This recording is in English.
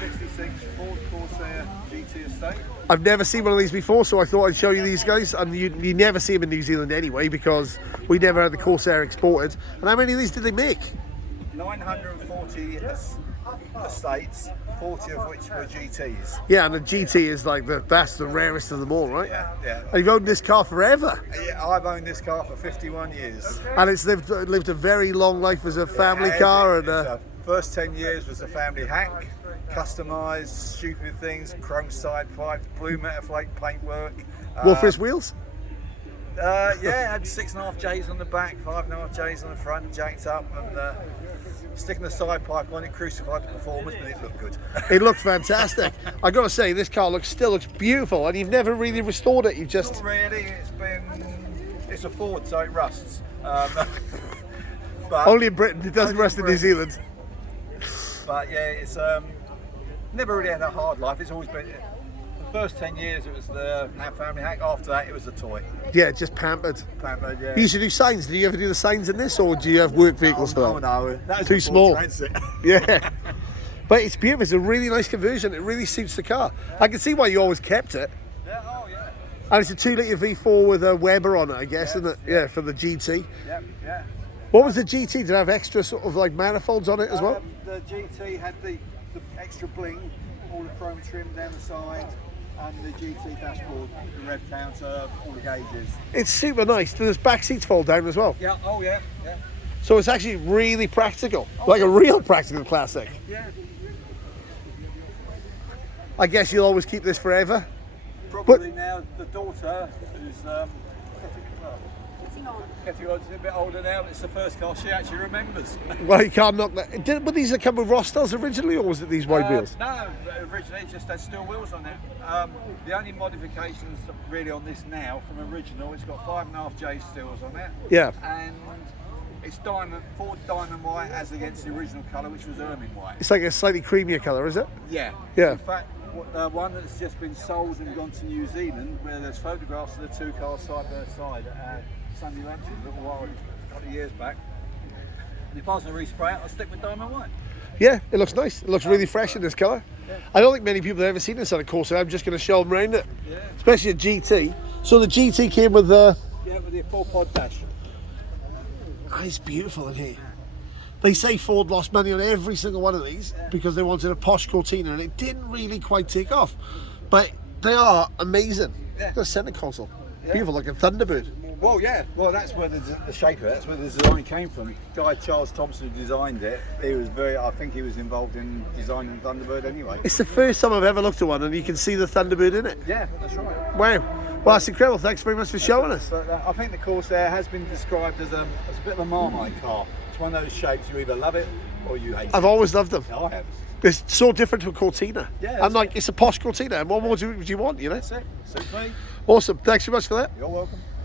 66 Ford Corsair GT estate. I've never seen one of these before, so I thought I'd show you these guys. And you never see them in New Zealand anyway, because we never had the Corsair exported. And how many of these did they make? 940 estates, 40 of which were GTs. Yeah, and the GT is like that's the rarest of them all, right? Yeah, yeah. And you've owned this car forever. Yeah, I've owned this car for 51 years. And it's lived a very long life as a family car. And first 10 years was a family hack, customised, stupid things, chrome side pipes, blue Metaflake paintwork. Wolfers wheels? Yeah, had 6.5 J's on the back, 5.5 J's on the front, jacked up, and sticking the side pipe on it, crucified the performance, but it looked good. It looked fantastic. I got to say, this car still looks beautiful, and you've never really restored it. You've just not really. It's a Ford, so it rusts. But only in Britain. It doesn't rust in New Zealand. But yeah, it's never really had a hard life. It's always been. The first 10 years it was the family hack. After that it was a toy. Yeah, just pampered. Pampered, yeah. You used to do signs. Did you ever do the signs in this, or do you have work vehicles for that? Oh no, that's too small. Transit. Yeah, but it's beautiful. It's a really nice conversion. It really suits the car. I can see why you always kept it. Yeah, oh yeah. And it's a 2-litre V4 with a Weber on it, I guess, isn't it? Yeah, for the GT. Yeah, yeah. What was the GT? Did it have extra sort of like manifolds on it as well? The GT had the extra bling, all the chrome trim down the side, and the GT dashboard, the rev counter, all the gauges. It's super nice. Does back seats fold down as well? Yeah, oh yeah, yeah. So it's actually really practical, like a real practical classic. Yeah. I guess you'll always keep this forever. Probably now the daughter, who's getting on, she's a bit older now, but it's the first car she actually remembers. Well, you can't knock that. But these had come with Rostels originally, or was it these wide wheels? No, originally it just had steel wheels on it. The only modifications really on this now from original, it's got 5.5 J steels on it. Yeah. And it's Ford diamond white as against the original colour, which was ermine white. It's like a slightly creamier colour, is it? Yeah. Yeah. In fact, one that's just been sold and gone to New Zealand, where there's photographs of the two cars side by side at Sunday lunches a little while, a couple of years back. And if I was to respray it, I'd stick with diamond white. Yeah, it looks nice. It looks really fresh in this colour. Yeah. I don't think many people have ever seen this on a Corsair. I'm just going to show them around it, Yeah. especially a GT. So the GT came with the... Yeah, with the 4-pod dash. Oh, it's beautiful in here. They say Ford lost money on every single one of these because they wanted a posh Cortina, and it didn't really quite take off. But they are amazing. Yeah. The centre console, beautiful, like a Thunderbird. Well, yeah. Well, that's where the shape of it. That's where the design came from. Guy Charles Thompson, who designed it, he was I think he was involved in designing the Thunderbird anyway. It's the first time I've ever looked at one, and you can see the Thunderbird in it. Yeah, that's right. Wow. Well, that's incredible. Thanks very much for showing us. But I think the Corsair has been described as a bit of a Marmite car. It's one of those shapes you either love it or you hate it. I've always loved them. I have. It's so different to a Cortina. Yeah. And like, it's a posh Cortina, and what more do you want, you know? That's it. Suits me. Awesome. Thanks so much for that. You're welcome.